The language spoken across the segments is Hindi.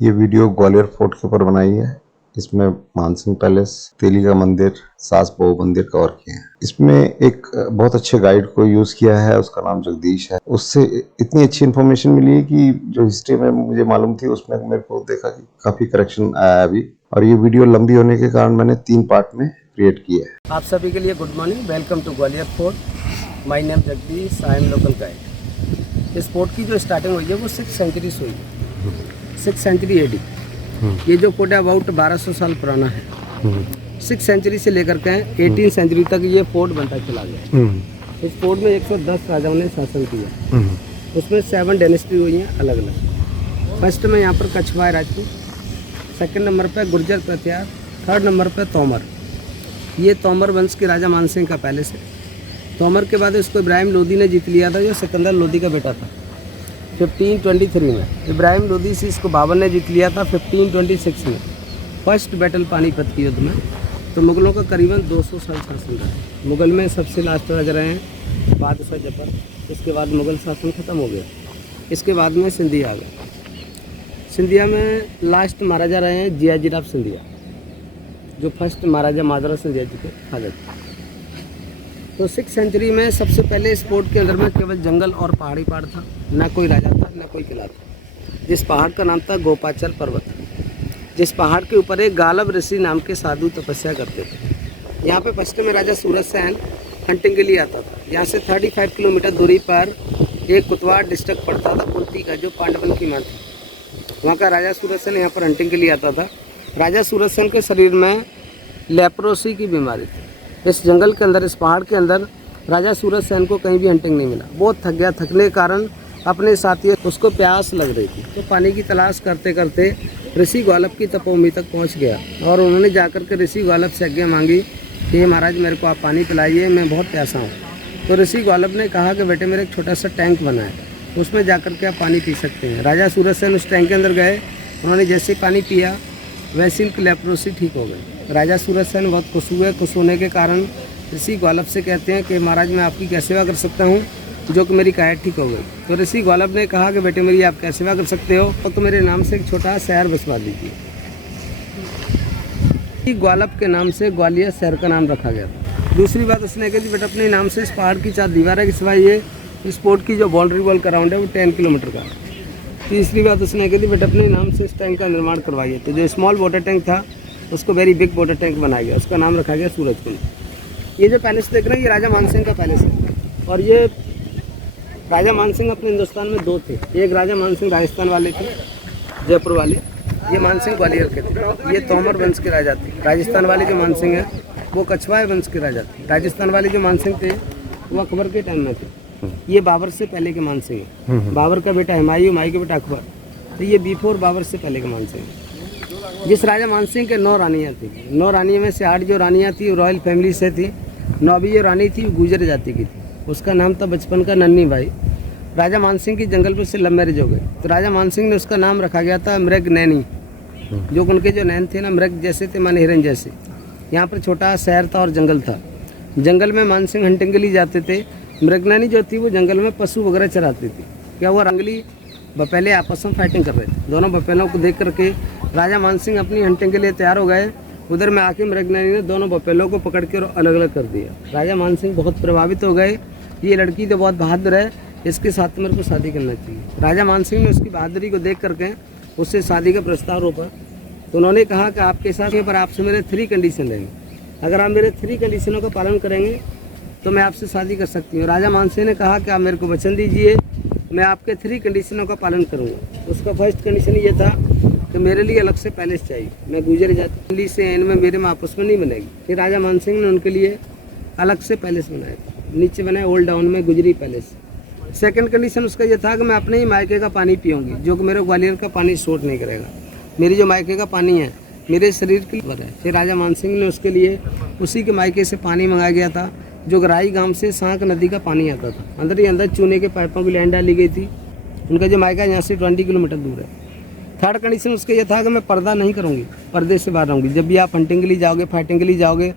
ये वीडियो ग्वालियर फोर्ट के ऊपर बनाई है। इसमें मानसिंह पैलेस, तेली का मंदिर, सास बहू मंदिर कवर किए हैं। इसमें एक बहुत अच्छे गाइड को यूज किया है, उसका नाम जगदीश है। उससे इतनी अच्छी इन्फॉर्मेशन मिली है कि जो हिस्ट्री में मुझे मालूम थी उसमें मेरे को देखा कि काफी करेक्शन आया है अभी। और ये वीडियो लंबी होने के कारण मैंने 3 पार्ट में क्रिएट किया है। आप सभी के लिए good morning, welcome to Gwalior fort. My name Jagdish, I am local guide. इस फोर्ट की जो स्टार्टिंग हुई है वो 6th सेंचुरी से हुई है, 6th सेंचुरी एडी। ये जो फोर्ट है अबाउट 1200 साल पुराना है। 6th सेंचुरी से लेकर के 18th सेंचुरी तक ये फोर्ट बनता चला गया। इस फोर्ट में 110 राजाओं ने शासन किया। उसमें 7 डायनेस्टी हुई हैं अलग अलग। फर्स्ट में यहाँ पर कछवाहा राजपूत, सेकंड नंबर पे गुर्जर प्रत्यार, थर्ड नंबर पे तोमर। ये तोमर वंश के राजा मानसिंह का पैलेस है। तोमर के बाद इसको इब्राहिम लोदी ने जीत लिया था, जो सिकंदर लोदी का बेटा था 1523 में। इब्राहिम लोदी से इसको बाबर ने जीत लिया था 1526 में, फर्स्ट बैटल पानीपत की युद्ध में। तो मुगलों का करीबन 200 साल शासन रहा। मुगल में सबसे लास्ट राजा रहे हैं बादशाह जफर। इसके बाद मुगल शासन ख़त्म हो गया। इसके बाद में सिंधिया आ गया। सिंधिया में लास्ट महाराजा रहे हैं जियाजीराव सिंधिया, जो फर्स्ट महाराजा माधवराव सिंधिया जी के फादर थे। तो 6th सेंचुरी में सबसे पहले इस फोर्ट के अंदर में केवल जंगल और पहाड़ी पहाड़ था, ना कोई राजा था, ना कोई किला था। जिस पहाड़ का नाम था गोपाचल पर्वत, जिस पहाड़ के ऊपर एक गालब ऋषि नाम के साधु तपस्या करते थे। यहाँ पे पश्चिम में राजा सूरजसेन हंटिंग के लिए आता था। यहाँ से 35 किलोमीटर दूरी पर एक कुतवाड़ डिस्ट्रिक्ट पड़ता था कुर्ती का, जो पांडवन की मां थी। वहाँ का राजा सूरजसेन यहाँ पर हंटिंग के लिए आता था। राजा सूरजसेन के शरीर में लेप्रोसी की बीमारी थी। इस जंगल के अंदर, इस पहाड़ के अंदर राजा सूरजसेन को कहीं भी हंटिंग नहीं मिला। बहुत थक गया। थकने के कारण अपने साथियों, उसको प्यास लग रही थी, तो पानी की तलाश करते करते ऋषि ग्वालब की तपोभूमि तक पहुंच गया। और उन्होंने जाकर के ऋषि ग्वालब से आज्ञा मांगी कि महाराज मेरे को आप पानी पिलाइए, मैं बहुत प्यासा हूँ। तो ऋषि ग्वालब ने कहा कि बेटे मेरे एक छोटा सा टैंक बना है, उसमें जाकर के आप पानी पी सकते हैं। राजा सूरजसेन उस टैंक के अंदर गए। उन्होंने जैसे पानी पिया वैसे उनकी लेप्रोसी ठीक हो गई। राजा सूरजसेन बहुत खुश हुए। खुश होने के कारण ऋषि ग्वालब से कहते हैं कि महाराज मैं आपकी क्या सेवा कर सकता हूँ, जो कि मेरी काया ठीक हो गई। तो ऋषि ग्वालब ने कहा कि बेटे मेरी आप क्या सेवा कर सकते हो, तो मेरे नाम से एक छोटा शहर बसवा दीजिए। ग्वालब के नाम से ग्वालियर शहर का नाम रखा गया था। दूसरी बात उसने कही, बेटा अपने नाम से इस पहाड़ की 4 दीवारें खिंचवाइए। इस फोर्ट की जो बाउंड्री वॉल का राउंड है वो 10 किलोमीटर का। तीसरी बात उसने कही, बेटा अपने नाम से इस टैंक का निर्माण करवाइए। तो जो स्मॉल वाटर टैंक था उसको वेरी बिग वाटर टैंक बनाया गया, उसका नाम रखा गया सूरजकुंड। ये जो पैलेस देख रहे हैं ये राजा मानसिंह का पैलेस है। और ये राजा मानसिंह अपने हिंदुस्तान में 2 थे। एक राजा मानसिंह राजस्थान वाले थे, जयपुर वाले। ये मानसिंह ग्वालियर के थे। ये तोमर वंश के राजा थे। राजस्थान वाले जो मानसिंह हैं वो कछवाहा वंश के राजा थे। राजस्थान वाले जो मानसिंह थे वो अकबर के टाइम में थे। ये बाबर से पहले के मानसिंह हैं। बाबर का बेटा हुमायूं, हुमायूं का बेटा अकबर। तो ये बिफोर बाबर से पहले के मानसिंह हैं। जिस राजा मानसिंह के 9 रानियाँ थी, 9 रानियों में से 8 जो रानियाँ थी वो रॉयल फैमिली से थी। 9वीं जो रानी थी वो गुजर जाति की थी। उसका नाम था बचपन का नन्ही बाई। राजा मानसिंह की जंगल पर से लव मैरिज हो गई, तो राजा मानसिंह ने उसका नाम रखा गया था मृग नैनी, जो उनके जो नैन थे ना मृग जैसे थे, माने हिरन जैसे। यहाँ पर छोटा शहर था और जंगल था। जंगल में मानसिंह हंटिंग के लिए जाते थे। मृगनैनी जो थी वो जंगल में पशु वगैरह चराती थी। क्या वो रंगली बपेले आपस में फाइटिंग कर रहे थे। दोनों बपेलों को देख करके राजा मानसिंह अपनी हंटिंग के लिए तैयार हो गए। उधर में आके मृगनैनी ने दोनों बपेलों को पकड़ के अलग अलग कर दिया। राजा मानसिंह बहुत प्रभावित हो गए। ये लड़की तो बहुत बहादुर है, इसके साथ मेरे को शादी करना चाहिए। राजा मानसिंह ने उसकी बहादुरी को देख करके उससे शादी का प्रस्ताव रोका। तो उन्होंने कहा कि आपके साथ पर आपसे मेरे 3 कंडीशन रहेंगे। अगर आप मेरे 3 कंडीशनों का पालन करेंगे तो मैं आपसे शादी कर सकती हूँ। राजा मानसिंह ने कहा कि आप मेरे को वचन दीजिए, मैं आपके 3 कंडीशनों का पालन करूँगा। उसका फर्स्ट कंडीशन ये था कि मेरे लिए अलग से पैलेस चाहिए। मैं गुजर जाति से इनमें मेरे में आपस में नहीं बनेगी। फिर राजा मानसिंह ने उनके लिए अलग से पैलेस बनाया। नीचे बनाया ओल्ड टाउन में गुजरी पैलेस। सेकंड कंडीशन उसका ये था कि मैं अपने ही मायके का पानी पीऊँगी, जो कि मेरे ग्वालियर का पानी शॉर्ट नहीं करेगा। मेरी जो मायके का पानी है मेरे शरीर के लिए है। फिर राजा मानसिंह ने उसके लिए उसी के मायके से पानी मंगाया गया था, जो गराई गांव से सांक नदी का पानी आता था। अंदर ही अंदर चूने के पाइपों की लाइन डाली गई थी। उनका जो मायका यहाँ से 20 किलोमीटर दूर है। थर्ड कंडीशन उसका यह था कि मैं पर्दा नहीं करूँगी, पर्दे से बाहर रहूँगी। जब भी आप हंटिंग के लिए जाओगे, फाइटिंग के लिए जाओगे,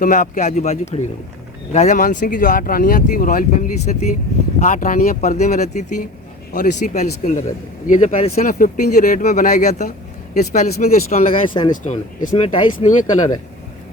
तो मैं आपके आजू बाजू खड़ी रहूँगी। राजा मानसिंह की जो 8 रानियाँ थी वो रॉयल फैमिली से थी। 8 रानियाँ पर्दे में रहती थी और इसी पैलेस के अंदर रहती। ये जो पैलेस है ना 15 जो रेट में बनाया गया था, इस पैलेस में जो स्टोन लगा है सैंडस्टोन है, इसमें टाइल्स नहीं है, कलर है।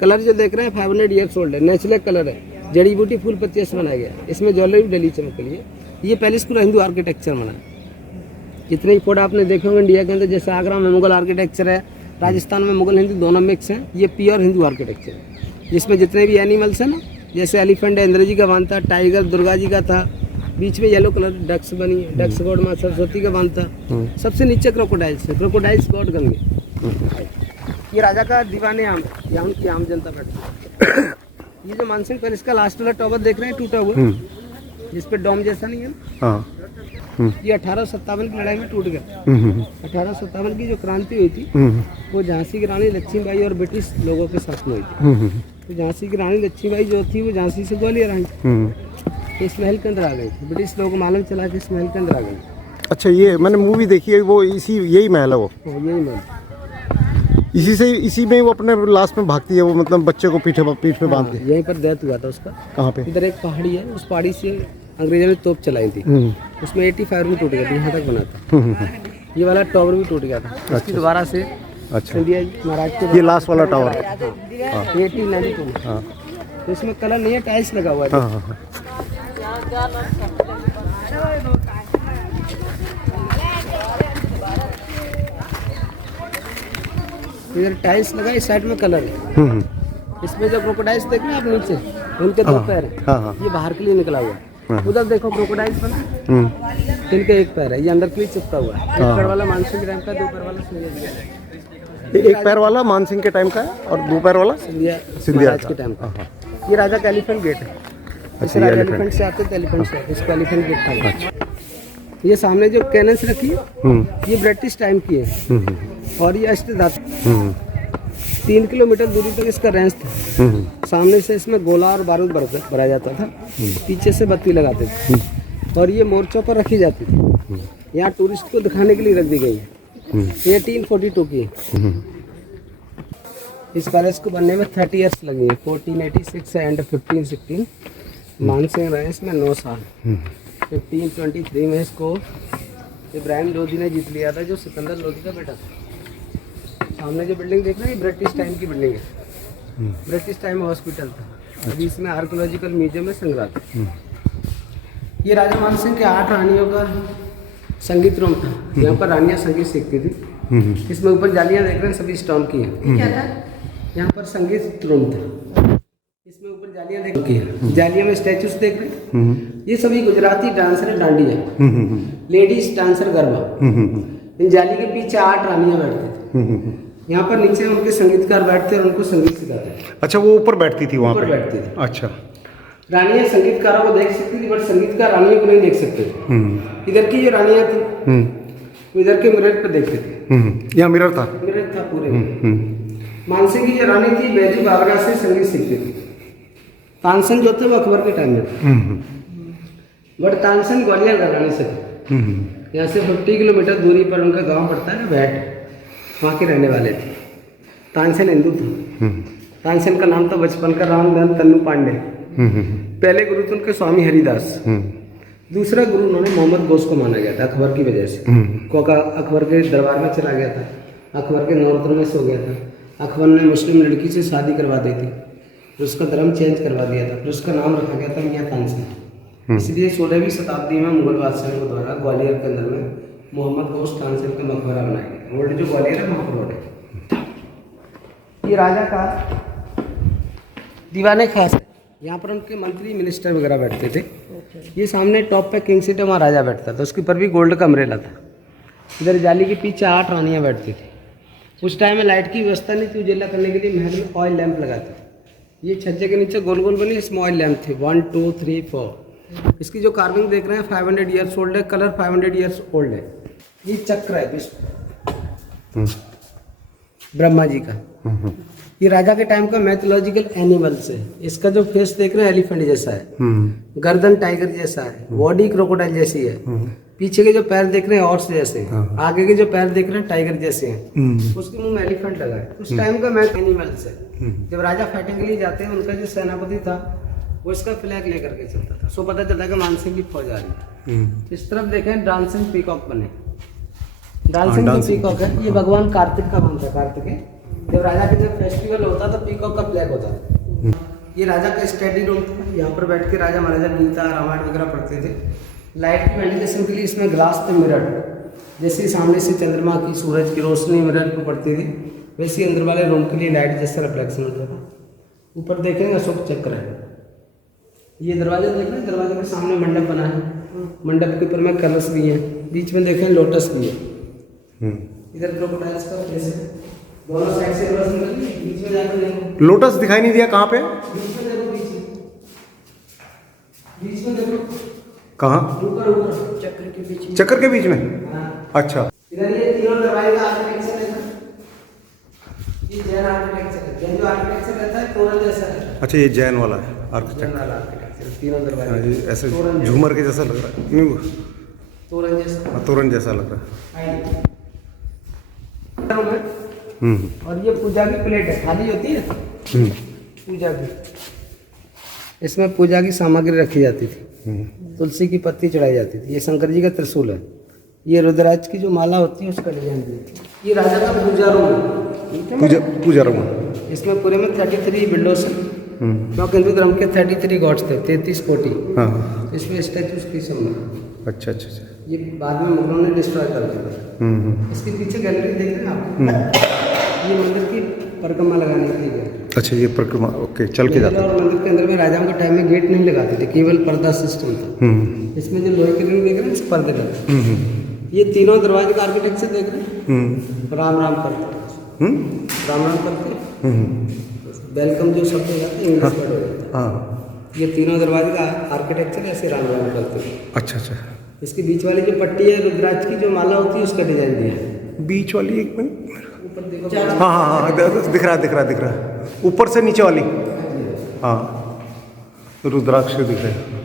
कलर जो देख रहे हैं 500 ईयर्स ओल्ड है, नेचुरल कलर है, जड़ी बूटी फूल पत्तियों से बनाया गया है। इसमें ज्वेलरी डली चमक रही है। ये पैलेस पूरा हिंदू आर्किटेक्चर बना है। जितने ही फोटो आपने देखे होंगे इंडिया के अंदर, जैसे आगरा में मुगल आर्किटेक्चर है, राजस्थान में मुगल हिंदू दोनों मिक्स हैं, ये प्योर हिंदू आर्किटेक्चर है। जिसमें जितने भी एनिमल्स हैं ना, जैसे एलिफेंट है, इंद्र जी का बांध था, टाइगर दुर्गा जी का था, बीच में येलो कलर डक्स बनी है, डक्स गॉड माँ सरस्वती का बांध था, सबसे नीचे क्रोकोडाइल्स है, क्रोकोडाइल्स गॉड गंगे। ये राजा का दीवाने आम, यहाँ उनकी आम जनता बैठती है। ये जो मानसिंह पैलेस का लास्ट वाला टॉवर देख रहे हैं टूटा हुआ, जिस पे डोम जैसा नहीं है ना, ये 1857 की लड़ाई में टूट गया। 1857 की जो क्रांति हुई थी वो झांसी की रानी लक्ष्मीबाई और ब्रिटिश लोगों के साथ में हुई थी। तो झांसी की रानी लक्ष्मीबाई जो थी वो झांसी से ग्वालियर आई, इस महल के अंदर आ गई थी। ब्रिटिश लोगों को मालूम चला कि इस महल के अंदर आ गई। अच्छा, ये मैंने मूवी देखी है, वो इसी यही महल है वो, यही महल, इसी में वो अपने लास्ट में भागती है, वो मतलब बच्चे को पीठ पे बांध के। यहीं पर डेथ हुआ था उसका। कहाँ पे? इधर एक पहाड़ी है, उस पहाड़ी से अंग्रेजों ने तोप चलाई थी, उसमें 85 में टूट गया था, यहाँ तक बना था। ये वाला टावर भी टूट गया था, इसकी दोबारा से सिंधिया महाराज के, ये लास्ट वाला टावर है। 1892 में। तो इसमें कलर नहीं है, टाइल्स लगा हुआ है। इधर टाइल्स लगा, इस साइड में कलर है। इसमें जो क्रोकोडाइल्स देख रहे हैं आप नीचे, उनके दो पैर हैं, ये बाहर के लिए निकला हुआ है। उधर देखो क्रोकोडाइल्स बना, इनके एक पैर है, ये अंदर के लिए चिपका हुआ है। एक पैर वाला मानसिंह के टाइम का, दो पैर वाला सिंधिया, एक पैर वाला मानसिंह के टाइम का है और दो पैर वाला सिंधिया सिंधिया के टाइम का। ये राजा का एलिफेंट गेट है। अच्छा, राजा एलिफेंट से आते थे, एलिफेंट से, इसको एलिफेंट गेट था। ये सामने जो कैनन्स रखी है ये ब्रिटिश टाइम की है, और ये अष्टधातु 3 किलोमीटर दूरी तक इसका रेंज था। सामने से इसमें गोला और बारूद भरा जाता था, पीछे से बत्ती लगाते थे, और ये मोर्चों पर रखी जाती थी। यहाँ टूरिस्ट को दिखाने के लिए रख दी गई है। ये 1842 की है। इस पैलेस को बनने में 30 ईयर्स लगे हैं, 1486 एंड 1516। मानसिंह रहे इसमें 9 साल। 1523 में इसको इब्राहिम लोधी ने जीत लिया था, जो सिकंदर लोधी का बेटा था। सामने जो बिल्डिंग देख रहे हैं, ब्रिटिश टाइम की बिल्डिंग है। ब्रिटिश टाइम हॉस्पिटल था, अभी इसमें आर्कोलॉजिकल म्यूजियम में संग्रह था। ये राजा मानसिंह के 8 रानियों का संगीत रूम था, यहाँ पर रानियाँ संगीत सीखती थी। इसमें ऊपर जालियाँ देख रहे हैं, सभी स्टोन की हैं। क्या था? यहाँ पर संगीत रूम था, इसमें ऊपर जालियाँ देख रही है, जालियाँ में स्टैचूज देख रहे हैं। ये सभी Gujarati dancer dandiya, ladies dancer garba. इन जाली के पीछे 8 रानियाँ बैठती थी। यहाँ पर नीचे उनके संगीतकार बैठते और उनको संगीत सिखाते। अच्छा, वो ऊपर बैठती थी वहाँ पे? बैठती थी। अच्छा, रानियाँ संगीतकारों को देख सकती थी, बट संगीतकार रानियों को नहीं देख सकते। इधर की जो रानियाँ थी इधर के मिरर पे देखते थे। यहाँ मिरर था? मिरर था पूरे। मानसिंह की जो रानी थी बैजू बाबरा से संगीत सीखती थी। तानसेन जो थे वो अकबर के टाइम में, बट तानसेन ग्वालियर का रानी से थे। यहाँ से 50 किलोमीटर दूरी पर उनका गांव पड़ता है ना, बैठ, वहाँ के रहने वाले थे। तानसेन हिंदू थे। तानसेन का नाम था बचपन का रामधन तन्नू पांडे। पहले गुरु थे उनके स्वामी हरिदास। दूसरा गुरु उन्होंने मोहम्मद घोष को माना गया था अकबर की वजह से। कोका अकबर के दरबार में चला गया था, अकबर के नौरतों में सो गया था। अकबर ने मुस्लिम लड़की से शादी करवा दी थी, फिर उसका धर्म चेंज करवा दिया था, फिर उसका नाम रखा गया था मियाँ तानसेन। इसलिए 16वीं शताब्दी में मुगल बादशाहों द्वारा ग्वालियर के अंदर में मोहम्मद घोष तानसेन का मकबरा बनाया गया। रोड जो ग्वालियर है वहाँ पर रोड है। ये राजा का दीवाने खास है, यहाँ पर उनके मंत्री मिनिस्टर वगैरह बैठते थे। ये सामने टॉप पे किंग सीट है, वहाँ राजा बैठता था, उसके ऊपर भी गोल्ड का अम्ब्रेला था। इधर जाली के पीछे 8 रानियाँ बैठती थी। उस टाइम में लाइट की व्यवस्था नहीं थी, उजाला करने के लिए महल में ऑयल लैंप लगाते थे। ये छज्जे के नीचे गोल गोल बने इसमें ऑयल लैंप थे, 1 2 3 4। इसकी जो कार्विंग देख रहे हैं 500 ईयर्स ओल्ड है, कलर 500 ईयर्स ओल्ड है। ये चक्र है विष्णु ब्रह्मा जी का। ये राजा के टाइम का मैथोलॉजिकल एनिमल्स है। इसका जो फेस देख रहे हैं एलिफेंट जैसा है, गर्दन टाइगर जैसा है, बॉडी क्रोकोडाइल जैसी है, पीछे के जो पैर देख रहे हैं हॉर्स जैसे हैं, आगे के जो पैर देख रहे हैं टाइगर जैसे हैं, उसके मुंह में एलिफेंट लगा है। उस टाइम का मैथ एनिमल्स है। जब राजा फाइटिंग के लिए जाते हैं, उनका जो सेनापति था वो इसका फ्लैग लेकर के चलता था, सो पता चलता कि मानसिंह की फौज आ रही है। इस तरफ देखें डांसिंग पीकॉक बने, डांसिंग जो पीकॉक है ये भगवान कार्तिक का बनता है। कार्तिक है जब राजा के जब फेस्टिवल होता तो पीकॉक का फ्लैग होता था। ये राजा का स्टडी रूम था, यहाँ पर बैठ के राजा महाराजा गीता रामायण वगैरह पढ़ते थे। लाइट की वेंटिलेशन के लिए इसमें ग्लास थे मिरर, जैसे सामने से चंद्रमा की सूरज की रोशनी मिरर को पड़ती थी वैसे ही अंदर वाले रूम के लिए लाइट जैसा रिफ्लेक्शन होता था। ऊपर देखेंगे अशोक चक्र है। ये दरवाजा देख रहे हैं, दरवाजे के सामने मंडप बना है, मंडप के ऊपर में कलश भी है, बीच में देखें लोटस भी है। इधर क्रोकोडाइल्स का फेस है, दोनों साइड से लोटस निकल रही है, बीच में जाकर देखो लोटस दिखाई नहीं दिया, कहाँ पे? बीच में देखो, बीच में देखो कहाँ? ऊपर ऊपर चक्र के बीच में। चक्कर के बीच में? हाँ। अच्छा। इधर ये तीनों दरवाजे का आर्किटेक्चर है, ये जैन आर्किटेक्चर है। जैन जो आर्किटेक्चर रहता है तोरण जैसा है। अच्छा ये जैन वाला है आर्किटेक्चर। जैन वाला आर्किटेक्चर, तीनों दरवाजे ये ऐसे झूमर के जैसा लग रहा है, नहीं वो? तोरण जैसा। हाँ, तोरण जैसा लग रहा है। और ये पूजा की प्लेट है, खाली होती है पूजा की। इसमें पूजा की सामग्री रखी जाती थी, तुलसी की पत्ती चढ़ाई जाती थी। ये शंकर जी का त्रिशूल है। ये रुद्राक्ष की जो माला होती है उसका डिजाइन दिया। ये राजा का पूजा रूम है, पूजा रूम। इसमें पूरे में 33 विंडोज हैं, क्योंकि हिंदू धर्म के 33 गॉड्स थे, 33 कोटि। हाँ। इसमें स्टैचूज की सब। अच्छा अच्छा अच्छा। ये बाद में मुगलों ने डिस्ट्रॉय कर दिया। इसके पीछे गैलरी देख रहे हैं आप, ये मंदिर की परिक्रमा लगाने के लिए। अच्छा ये परिक्रमा, ओके, चल के जाते हैं। और मंदिर के अंदर में राजाओं के टाइम में गेट नहीं लगाते थे, केवल पर्दा सिस्टम था। इसमें जो लोहे के रिंग देख रहे हैं उस पर्दे लगे। ये तीनों दरवाजे का आर्किटेक्चर देख रहे हैं, राम राम करते, राम राम करते, वेलकम जो शब्द हो जाता है इंग्लिश वर्ड हो जाता है। हाँ। ये तीनों दरवाजे का आर्किटेक्चर ऐसे राम राम करते हैं। अच्छा अच्छा। इसके बीच वाली जो पट्टी है रुद्राक्ष की जो माला होती है उसका डिजाइन दिया है। बीच वाली एक मिनट। ऊपर देखो, हाँ हाँ हाँ, दिख रहा है ऊपर से नीचे वाली। हाँ रुद्राक्ष दिख रहे हैं।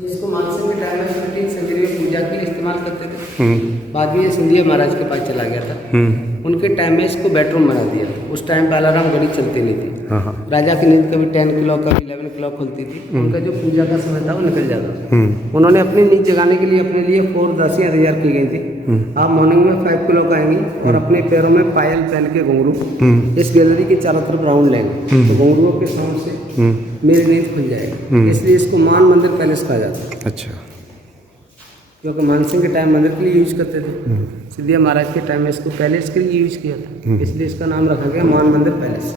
ये इसको मानसिंह के टाइम में 15वीं सदी में पूजा के लिए इस्तेमाल करते थे। बाद में ये सिंधिया महाराज के पास चला गया था। उनके टाइम में इसको बेडरूम बना दिया। उस टाइम पे अलार्म घड़ी चलती नहीं थी। राजा की नींद कभी 10 क्लॉक कभी 11 क्लॉक खुलती थी। उनका जो पूजा का समय था वो निकल जाता था। उन्होंने अपनी नींद जगाने के लिए अपने लिए 4 दासियाँ तैयार की गई थी। आप मॉर्निंग में 5 क्लॉक आएंगी और अपने पैरों में पायल पहन के घुंघरू इस गैलरी के चारों तरफ राउंड लेंगे, तो घुंघरुओं के साउंड से मेरी नींद खुल जाएगी। इसलिए इसको मान मंदिर पैलेस कहा जाता है। अच्छा। क्योंकि मानसिंह के टाइम मंदिर के लिए यूज करते थे, सिंधिया महाराज के टाइम में इसको पैलेस के लिए यूज किया था, इसलिए इसका नाम रखा गया मान मंदिर पैलेस।